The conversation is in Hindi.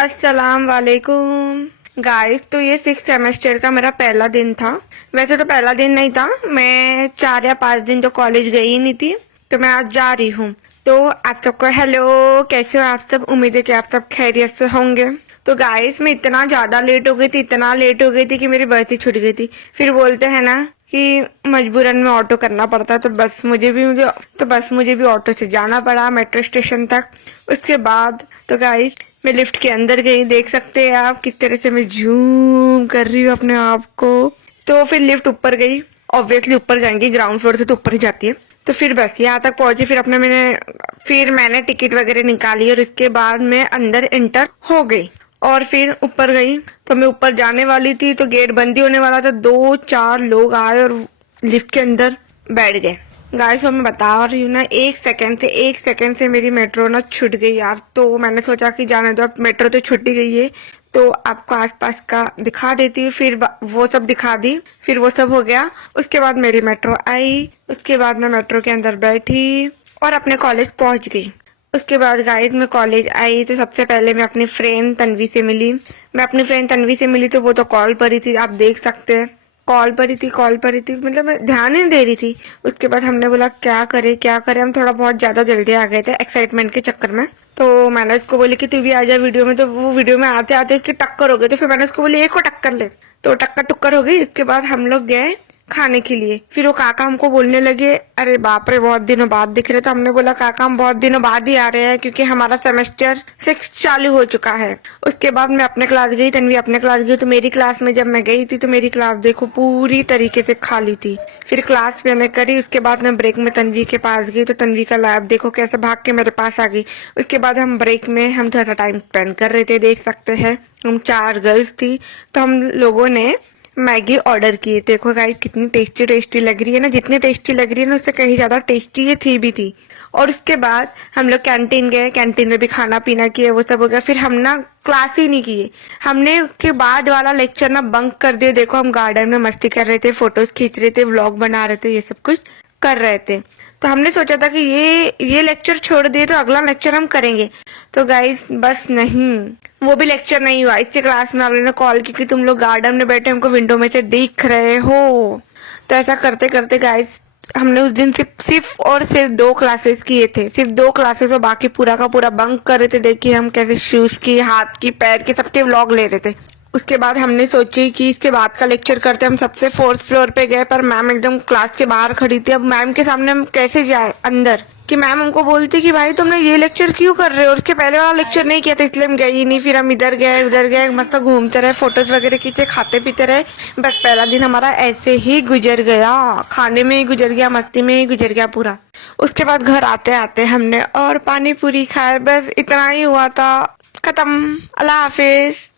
अस्सलाम वालेकुम गाइस। तो ये 6 सेमेस्टर का मेरा पहला दिन था। वैसे तो पहला दिन नहीं था, मैं 4 या 5 दिन तो कॉलेज गई ही नहीं थी, तो मैं आज जा रही हूँ। तो आप सबको हेलो, कैसे हो आप सब? उम्मीद है कि आप सब खैरियत से होंगे। तो गाइस मैं इतना ज्यादा लेट हो गई थी, इतना लेट हो गई थी कि मेरी बस ही छूट गई थी। फिर बोलते हैं ना कि मजबूरन में ऑटो करना पड़ता है, तो बस मुझे भी ऑटो से जाना पड़ा मेट्रो स्टेशन तक। उसके बाद तो गाइस मैं लिफ्ट के अंदर गई, देख सकते हैं आप किस तरह से मैं झूम कर रही हूँ अपने आप को। तो फिर लिफ्ट ऊपर गई, ऑब्वियसली ऊपर जाएंगी, ग्राउंड फ्लोर से तो ऊपर ही जाती है। तो फिर बस यहाँ तक पहुंची, फिर मैंने टिकट वगैरह निकाली और इसके बाद मैं अंदर एंटर हो गई और फिर ऊपर गई। तो मैं ऊपर जाने वाली थी तो गेट बंद ही होने वाला था, 2-4 लोग आए और लिफ्ट के अंदर बैठ गए। गाइस मैं बता रही हूँ ना, एक सेकंड से मेरी मेट्रो ना छूट गई यार। तो मैंने सोचा कि जाने दो, अब मेट्रो तो छूट ही गई है, तो आपको आसपास का दिखा देती हूँ। फिर वो सब दिखा दी, फिर वो सब हो गया। उसके बाद मेरी मेट्रो आई, उसके बाद मैं मेट्रो के अंदर बैठी और अपने कॉलेज पहुंच गई। उसके बाद गाइस मैं कॉलेज आई तो सबसे पहले मैं अपनी फ्रेंड तन्वी से मिली। तो वो तो कॉल पर ही थी, आप देख सकते हैं। कॉल पर ही थी, मतलब मैं ध्यान ही नहीं दे रही थी। उसके बाद हमने बोला क्या करे, हम थोड़ा बहुत ज्यादा जल्दी आ गए थे एक्साइटमेंट के चक्कर में। तो मैंने उसको बोली कि तू भी आ जा वीडियो में, तो वो वीडियो में आते आते उसकी टक्कर हो गई। तो फिर मैंने उसको बोली एक को टक्कर ले, तो टक्कर टुक्कर हो गई। इसके बाद हम लोग गए खाने के लिए। फिर वो काका हमको बोलने लगे, अरे बाप रे बहुत दिनों बाद दिख रहे। तो हमने बोला काका हम बहुत दिनों बाद ही आ रहे हैं क्योंकि हमारा सेमेस्टर 6 चालू हो चुका है। उसके बाद मैं अपने क्लास गई, तन्वी अपने क्लास गई। तो मेरी क्लास में जब मैं गई थी तो मेरी क्लास देखो पूरी तरीके से खाली थी। फिर क्लास मैंने करी, उसके बाद मैं ब्रेक में तन्वी के पास गई तो तन्वी का लैब देखो कैसे भाग के मेरे पास आ गई। उसके बाद हम ब्रेक में हम थोड़ा सा टाइम स्पेंड कर रहे थे, देख सकते हैं। हम 4 गर्ल्स थी, तो हम लोगों ने मैगी ऑर्डर किए। देखो गाइस कितनी टेस्टी लग रही है ना, जितनी टेस्टी लग रही है ना उससे कहीं ज्यादा टेस्टी ये थी भी थी। और उसके बाद हम लोग कैंटीन गए, कैंटीन में भी खाना पीना किए, वो सब हो गया। फिर हम ना क्लास ही नहीं किए, हमने उसके बाद वाला लेक्चर ना बंक कर दिया। देखो हम गार्डन में मस्ती कर रहे थे, फोटोज खींच रहे थे, व्लॉग बना रहे थे, ये सब कुछ कर रहे थे। तो हमने सोचा था कि ये लेक्चर छोड़ दिए तो अगला लेक्चर हम करेंगे। तो गाइस बस नहीं, वो भी लेक्चर नहीं हुआ। इसके क्लास में अगले ने कॉल की कि तुम लोग गार्डन में बैठे हमको विंडो में से दिख रहे हो। तो ऐसा करते करते गाइस हमने उस दिन सिर्फ 2 क्लासेस किए थे, सिर्फ 2 क्लासेस, और बाकी पूरा का पूरा बंक कर रहे थे। देखिए हम कैसे शूज की, हाथ की, पैर के, सबके व्लॉग ले रहे थे। उसके बाद हमने सोची कि इसके बाद का लेक्चर करते। हम सबसे 4th फ्लोर पे गए, पर मैम एकदम क्लास के बाहर खड़ी थी। अब मैम के सामने हम कैसे जाए अंदर, कि मैम हमको बोलती कि भाई तुमने ये लेक्चर क्यों कर रहे हो, और उसके पहले वाला लेक्चर नहीं किया था इसलिए हम गए ही नहीं। फिर हम इधर गए उधर गए, मतलब घूमते रहे, फोटोज वगैरह खींचे, खाते पीते रहे। बस पहला दिन हमारा ऐसे ही गुजर गया, खाने में ही गुजर गया, मस्ती में ही गुजर गया पूरा। उसके बाद घर आते आते हमने और पानी पूरी खाए, बस इतना ही हुआ था। खत्म। अल्लाह हाफिज।